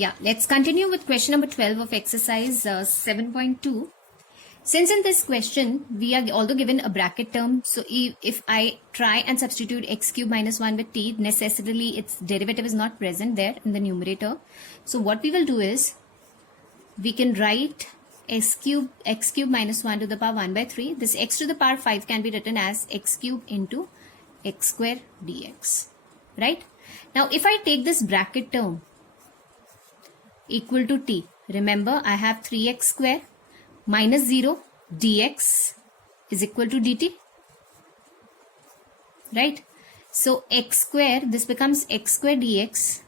Yeah, let's continue with question number 12 of exercise 7.2. Since in this question, we are although given a bracket term, so if I try and substitute x cube minus 1 with t, necessarily its derivative is not present there in the numerator. So what we will do is, we can write x cube minus 1 to the power 1 by 3. This x to the power 5 can be written as x cube into x square dx. Right? Now if I take this bracket term equal to t, remember I have 3x square minus 0 dx is equal to dt, right? So x square, this becomes x square dx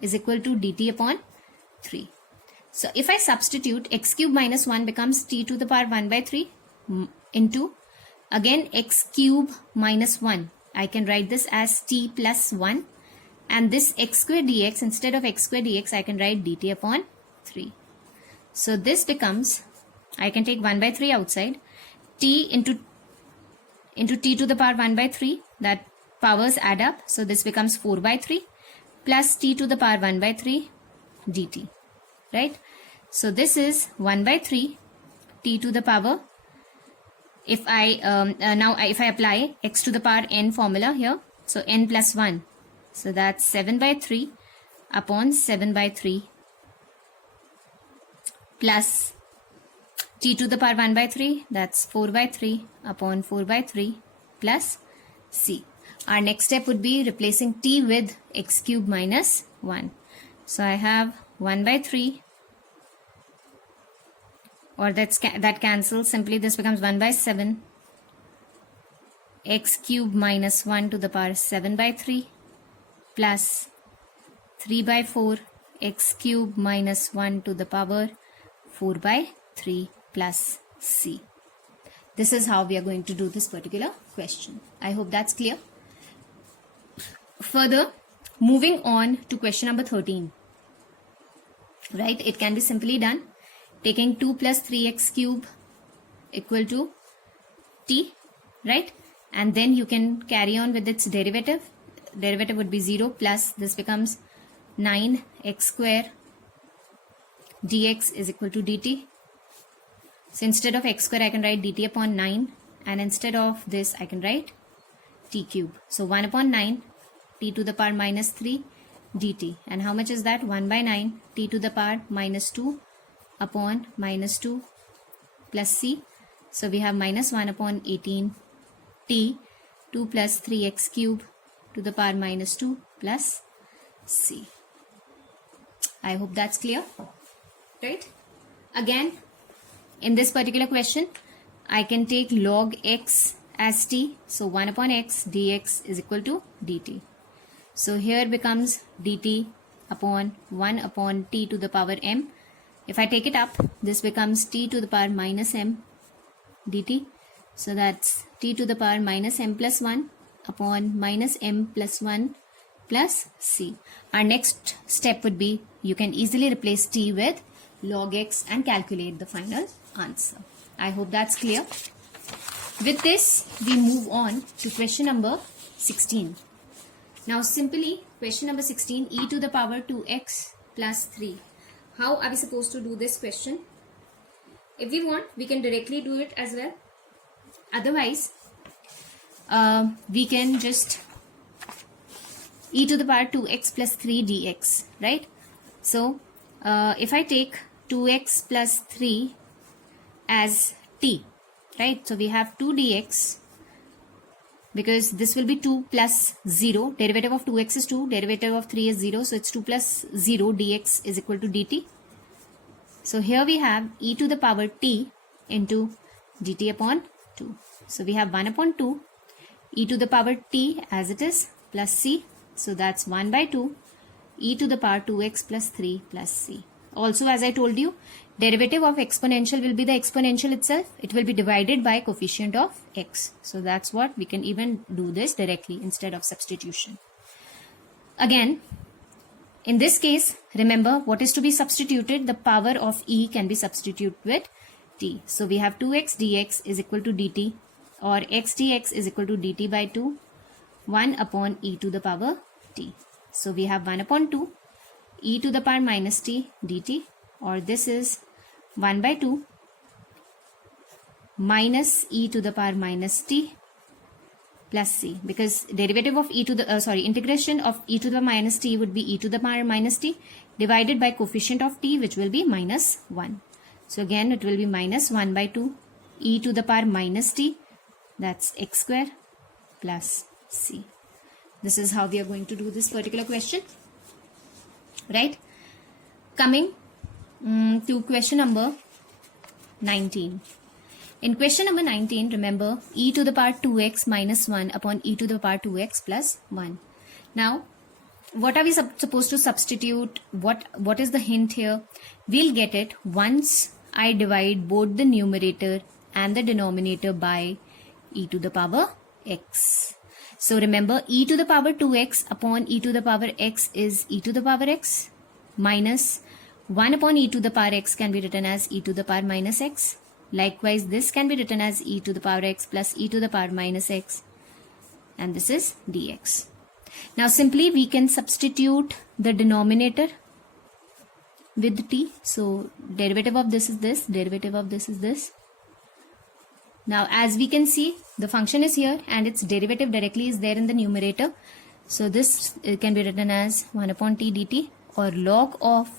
is equal to dt upon 3. So if I substitute, x cube minus 1 becomes t to the power 1 by 3 into, again x cube minus 1, I can write this as t plus 1, and this x square dx, instead of x square dx, I can write dt upon 3. So this becomes, I can take 1 by 3 outside, t into t to the power 1 by 3, that powers add up, so this becomes 4 by 3 plus t to the power 1 by 3 dt, right? So this is 1 by 3 t to the power, if I if I apply x to the power n formula here, so n plus 1, so that's 7 by 3 upon 7 by 3 plus t to the power 1 by 3, that's 4 by 3 upon 4 by 3 plus c. Our next step would be replacing t with x cube minus 1. So I have 1 by 3, or that cancels, simply this becomes 1 by 7 x cube minus 1 to the power 7 by 3 plus 3 by 4 x cube minus 1 to the power 4 by 3 plus c. This is how we are going to do this particular question. I hope that's clear. Further, moving on to question number 13. Right, it can be simply done taking 2 plus 3x cube equal to t, right? And then you can carry on with its derivative. Derivative would be 0 plus this becomes 9x square dx is equal to dt. So instead of x square I can write dt upon 9, and instead of this I can write t cube. So 1 upon 9 t to the power minus 3 dt, and how much is that? 1 by 9 t to the power minus 2 upon minus 2 plus c. So we have minus 1 upon 18 t 2 plus 3x cube to the power minus 2 plus c. I hope that's clear, right? Again, in this particular question, I can take log x as t. So 1 upon x dx is equal to dt. So here becomes dt upon 1 upon t to the power m. If I take it up, this becomes t to the power minus m dt. So that's t to the power minus m plus 1 upon minus m plus 1 plus c. Our next step would be, you can easily replace t with log x and calculate the final answer. I hope that's clear. With this, we move on to question number 16. Now simply, question number 16, e to the power 2x plus 3. How are we supposed to do this question? If we want, we can directly do it as well. Otherwise, we can just e to the power 2x plus 3 dx, right? So, if I take 2x plus 3 as t, right? So we have 2 dx, because this will be 2 plus 0. Derivative of 2x is 2, derivative of 3 is 0. So it's 2 plus 0 dx is equal to dt. So here we have e to the power t into dt upon 2. So we have 1 upon 2 e to the power t as it is plus c. So that's 1 by 2 e to the power 2x plus 3 plus c. Also, as I told you, derivative of exponential will be the exponential itself. It will be divided by coefficient of x. So that's what we can even do this directly instead of substitution. Again, in this case, remember what is to be substituted? The power of e can be substituted with t. So we have 2x dx is equal to dt, or x dx is equal to dt by 2, 1 upon e to the power t. So we have 1 upon 2 e to the power minus t dt, or this is 1 by 2 minus e to the power minus t plus c, because derivative of integration of e to the minus t would be e to the power minus t divided by coefficient of t, which will be minus 1. So again it will be minus 1 by 2 e to the power minus t, that's x square plus c. This is how we are going to do this particular question, right? Coming to question number 19. In question number 19, remember, e to the power 2x minus 1 upon e to the power 2x plus 1. Now, what are we supposed to substitute? What is the hint here? We'll get it once I divide both the numerator and the denominator by e to the power x. So remember, e to the power 2x upon e to the power x is e to the power x, minus 1 upon e to the power x can be written as e to the power minus x. Likewise, this can be written as e to the power x plus e to the power minus x, and this is dx. Now simply we can substitute the denominator with t. So derivative of this is this, derivative of this is this. Now as we can see, the function is here and its derivative directly is there in the numerator. So this can be written as 1 upon t dt, or log of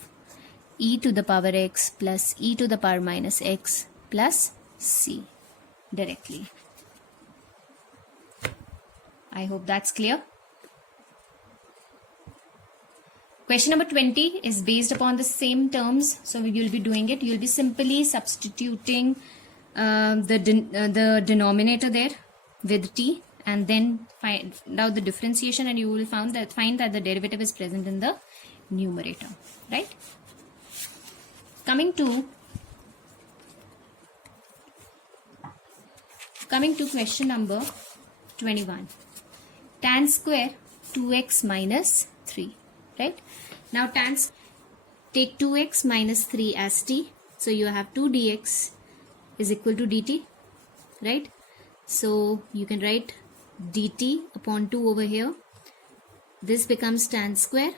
e to the power x plus e to the power minus x plus c directly. I hope that's clear. Question number 20 is based upon the same terms, so we will be doing it. You will be simply substituting the denominator there with t, and then find out the differentiation, and you will find that the derivative is present in the numerator, right? Coming to question number 21. Tan square 2x minus 3, right? Now take 2x minus 3 as t, so you have 2 dx is equal to dt, right? So you can write dt upon 2 over here. This becomes tan square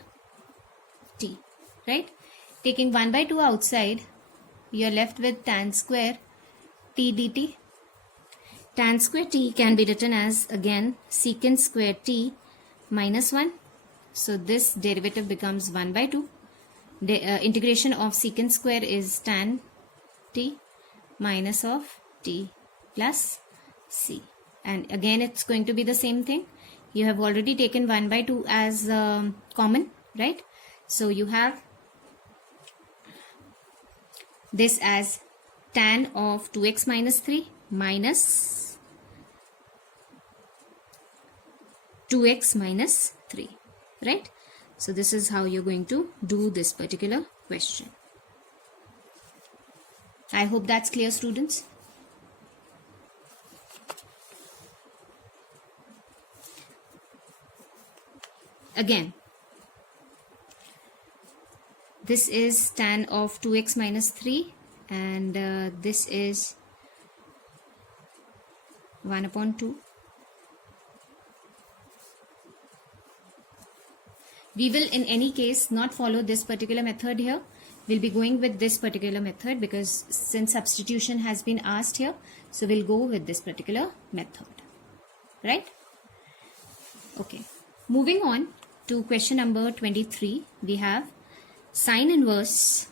t, right? Taking 1 by 2 outside, you are left with tan square t dt. Tan square t can be written as, again, secant square t minus 1. So this derivative becomes 1 by 2. Integration of secant square is tan t minus of t plus c. And again it's going to be the same thing. You have already taken 1 by 2 as common, right? So you have this as tan of 2x minus 3 minus 2x minus 3, right? So this is how you're going to do this particular question. I hope that's clear, students. Again, this is tan of 2x minus 3, and this is 1 upon 2. We will in any case not follow this particular method here. We'll be going with this particular method because since substitution has been asked here, so we'll go with this particular method, right? Okay, moving on to question number 23. We have sine inverse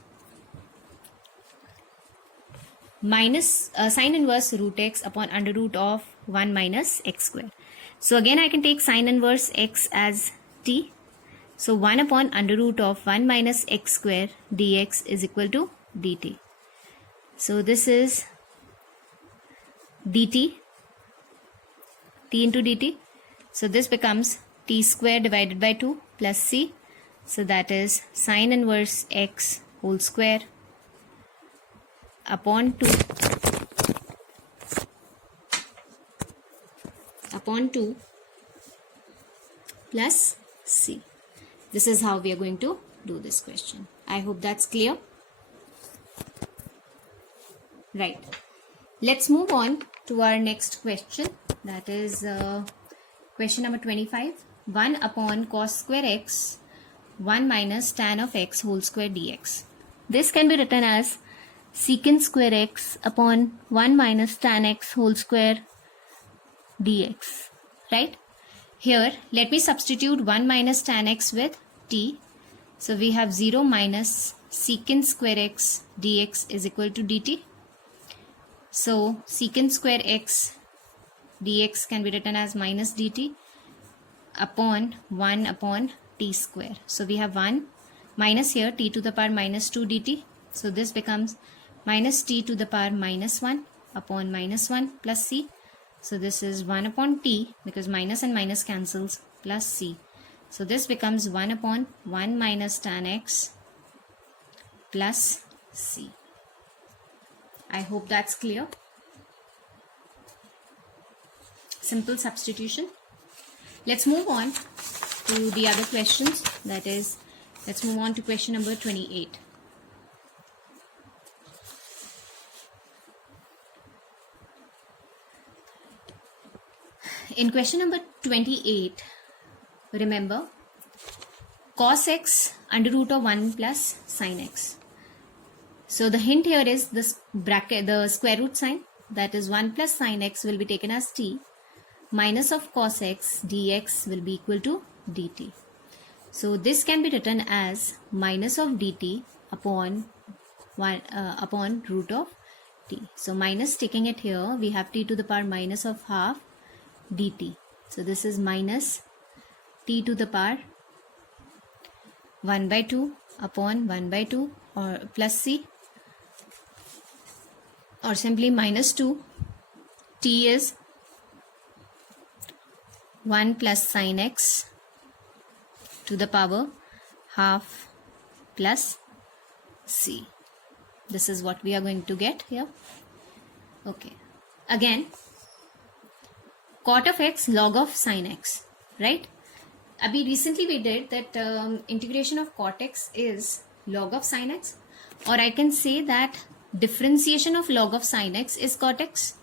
root x upon under root of 1 minus x square. So again I can take sine inverse x as t. So 1 upon under root of 1 minus x square dx is equal to dt. So this is dt, t into dt. So this becomes t square divided by 2 plus c. So that is sine inverse x whole square upon 2 plus c. This is how we are going to do this question. I hope that's clear. Right. Let's move on to our next question. That is question number 25. 1 upon cos square x 1 minus tan of x whole square dx. This can be written as secant square x upon 1 minus tan x whole square dx, right? Here, let me substitute 1 minus tan x with t. So we have 0 minus secant square x dx is equal to dt. So secant square x dx can be written as minus dt upon 1 upon t square. So we have 1 minus here t to the power minus 2 dt. So this becomes minus t to the power minus 1 upon minus 1 plus c. So this is 1 upon t because minus and minus cancels plus c. So this becomes 1 upon 1 minus tan x plus c. I hope that's clear. Simple substitution. Let's move on to the other questions. That is, let's move on to question number 28. In question number 28, remember cos x under root of 1 plus sin x. So the hint here is this bracket, the square root sign, that is 1 plus sin x will be taken as t, minus of cos x dx will be equal to dt. So this can be written as minus of dt upon 1 upon root of t. So minus, taking it here, we have t to the power minus of half dt. So this is minus t to the power 1 by 2 upon 1 by 2 or plus c, or simply minus 2. T is 1 plus sin x to the power half plus c. This is what we are going to get here. Okay. Again, cot of x log of sin x, right? Abhi recently we did that integration of cot x is log of sin x, or I can say that differentiation of log of sin x is cot x.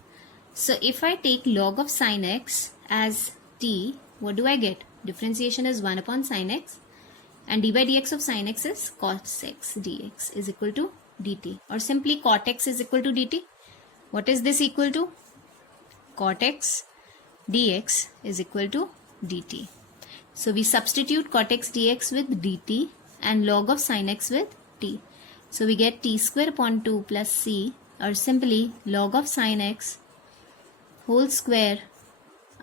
So if I take log of sin x as t, what do I get? Differentiation is 1 upon sin x, and d by dx of sin x is cos x dx is equal to dt, or simply cot x is equal to dt. What is this equal to? Cot x dx is equal to dt. So we substitute cot x dx with dt and log of sin x with t. So we get t square upon 2 plus c, or simply log of sin x whole square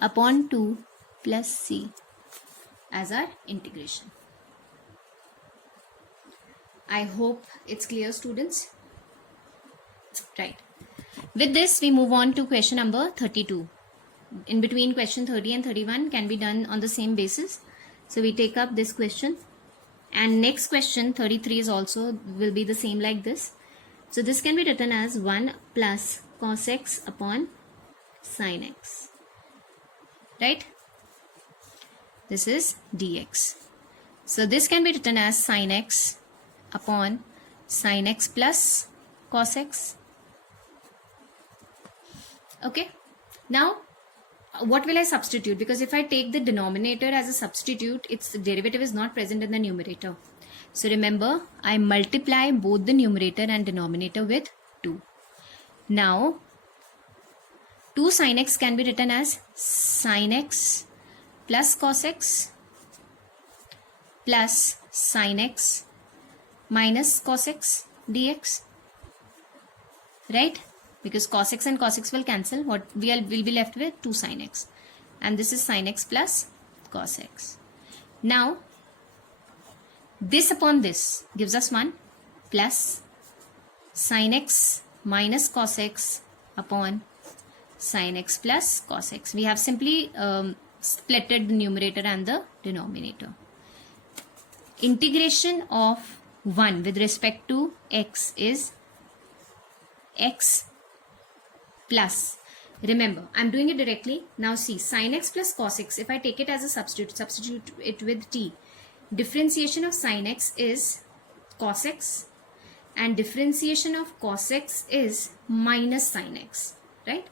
upon 2 plus c as our integration. I hope it's clear, students. Right. With this, we move on to question number 32. In between question 30 and 31 can be done on the same basis. So we take up this question, and next question 33 is also will be the same like this. So this can be written as 1 plus cos x upon sin x, right? This is dx. So this can be written as sin x upon sin x plus cos x. Okay. Now what will I substitute? Because if I take the denominator as a substitute, its derivative is not present in the numerator. So remember, I multiply both the numerator and denominator with 2. Now 2 sin x can be written as sin x plus cos x plus sin x minus cos x dx, right? Because cos x and cos x will cancel. What will be left with? 2 sin x, and this is sin x plus cos x. Now this upon this gives us 1 plus sin x minus cos x upon sin x plus cos x. We have simply splitted the numerator and the denominator. Integration of 1 with respect to x is x plus, remember I'm doing it directly. Now see, sin x plus cos x, if I take it as a substitute it with t, differentiation of sin x is cos x and differentiation of cos x is minus sin x, right?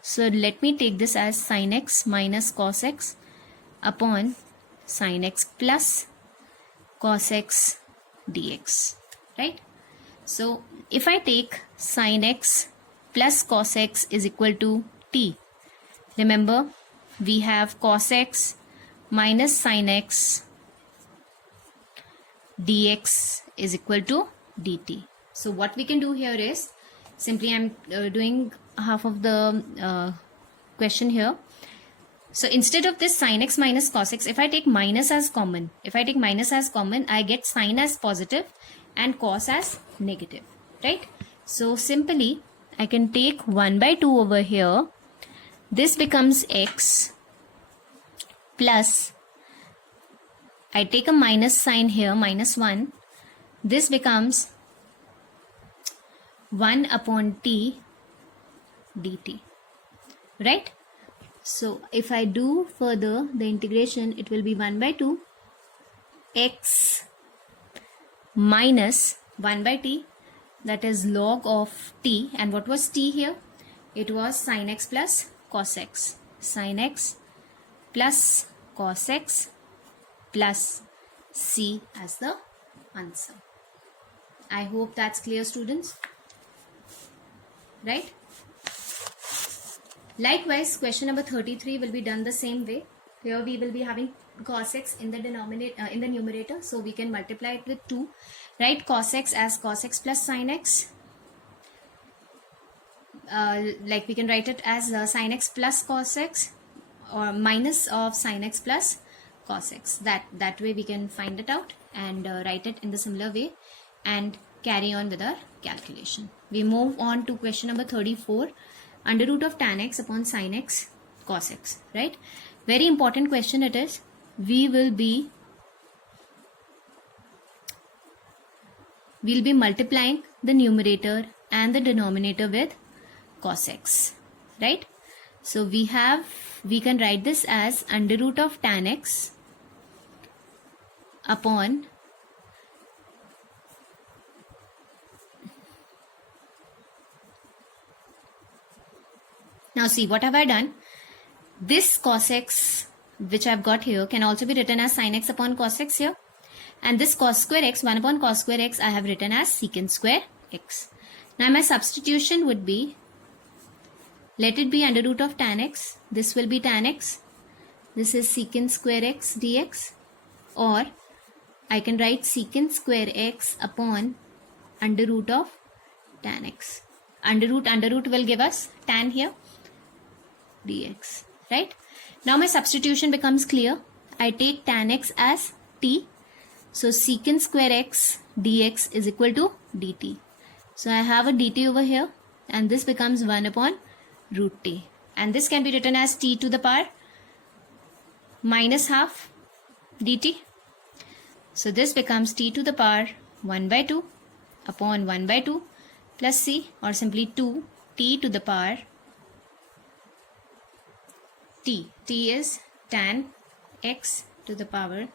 So let me take this as sin x minus cos x upon sin x plus cos x dx, right? So if I take sin x plus cos x is equal to t, remember we have cos x minus sin x dx is equal to dt. So what we can do here is, simply I'm doing half of the question here. So instead of this sin x minus cos x, if I take minus as common, I get sin as positive and cos as negative, right? So simply I can take 1 by 2 over here. This becomes x plus, I take a minus sign here, minus 1. This becomes 1 upon t dt, right? So if I do further the integration, it will be 1 by 2 x minus 1 by t, that is log of t. And what was t here? It was sin x plus cos x. Sin x plus cos x plus c as the answer. I hope that's clear, students, right? Likewise, question number 33 will be done the same way. Here we will be having cos x in the denominator, in the numerator, so we can multiply it with 2. Write cos x as cos x plus sin x. Like we can write it as sin x plus cos x, or minus of sin x plus cos x. That way we can find it out and write it in the similar way and carry on with our calculation. We move on to question number 34. Under root of tan x upon sin x cos x, right? Very important question it is. We'll be multiplying the numerator and the denominator with cos x, right? So we can write this as under root of tan x upon now see what have I done. This cos x which I've got here can also be written as sin x upon cos x here, and this cos square x, 1 upon cos square x, I have written as secant square x. Now my substitution would be, let it be under root of tan x, this will be tan x, this is secant square x dx, or I can write secant square x upon under root of tan x. Under root will give us tan here dx, right? Now my substitution becomes clear. I take tan x as t, so secant square x dx is equal to dt. So I have a dt over here, and this becomes 1 upon root t, and this can be written as t to the power minus half dt. So this becomes t to the power 1 by 2 upon 1 by 2 plus c, or simply 2 t to the power t. T is tan x to the power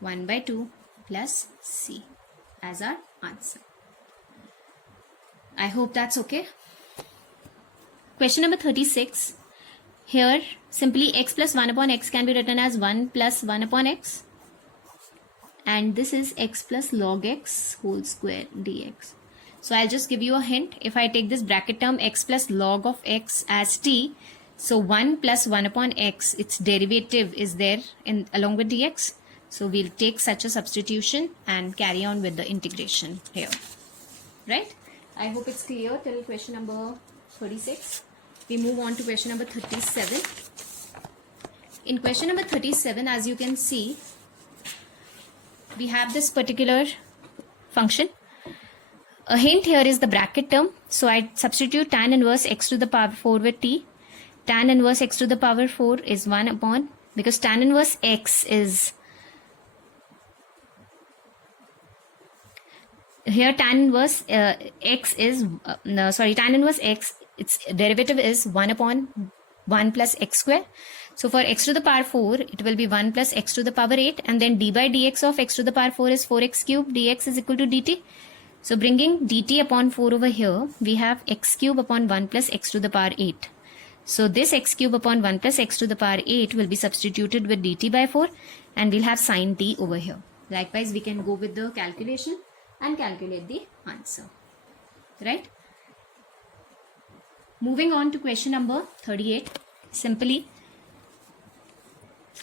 1 by 2 plus c as our answer. I hope that's okay. Question number 36. Here simply x plus 1 upon x can be written as 1 plus 1 upon x, and this is x plus log x whole square dx. So I'll just give you a hint. If I take this bracket term x plus log of x as t, so 1 plus 1 upon x, its derivative is there along with dx. So we'll take such a substitution and carry on with the integration here, right? I hope it's clear till question number 36. We move on to question number 37. In question number 37, as you can see, we have this particular function. A hint here is the bracket term. So I substitute tan inverse x to the power 4 with t. Tan inverse x to the power 4 is 1 upon, because tan inverse x is, here tan inverse x is, tan inverse x, its derivative is 1 upon 1 plus x square. So for x to the power 4, it will be 1 plus x to the power 8, and then d by dx of x to the power 4 is 4x cube, dx is equal to dt. So bringing dt upon 4 over here, we have x cube upon 1 plus x to the power 8. So this x cube upon 1 plus x to the power 8 will be substituted with dt by 4, and we'll have sine t over here. Likewise, we can go with the calculation and calculate the answer, right? Moving on to question number 38. Simply,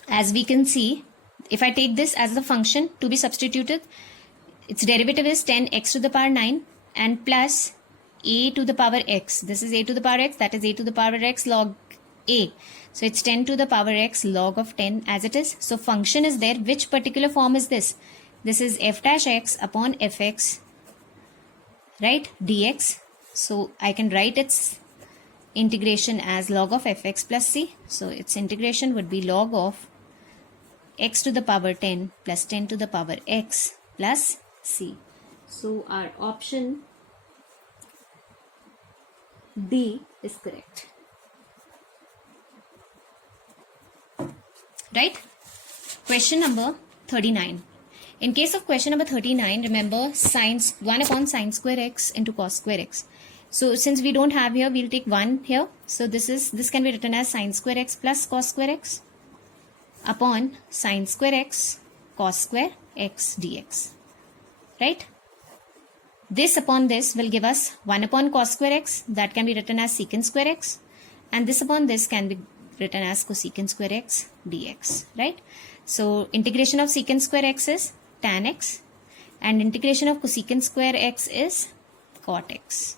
as we can see, if I take this as the function to be substituted, its derivative is 10x to the power 9 and plus a to the power x. This is a to the power x, that is a to the power x log a. So it's 10 to the power x log of 10 as it is. So function is there. Which particular form is this? This is f dash x upon fx, right, dx. So I can write its integration as log of fx plus c. So its integration would be log of x to the power 10 plus 10 to the power x plus c. So our option D is correct. Right? Question number 39. In case of question number 39, remember 1 upon sine square x into cos square x. So since we don't have here, we'll take 1 here. So this can be written as sine square x plus cos square x upon sine square x cos square x dx. Right? This upon this will give us 1 upon cos square x, that can be written as secant square x, and this upon this can be written as cosecant square x dx, right? So integration of secant square x is tan x and integration of cosecant square x is cot x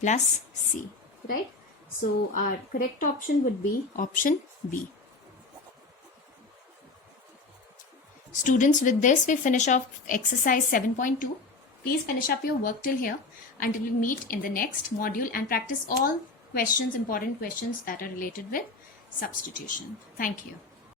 plus c, right? So our correct option would be option B. Students, with this we finish off exercise 7.2. Please finish up your work till here until we meet in the next module and practice all questions, important questions that are related with substitution. Thank you.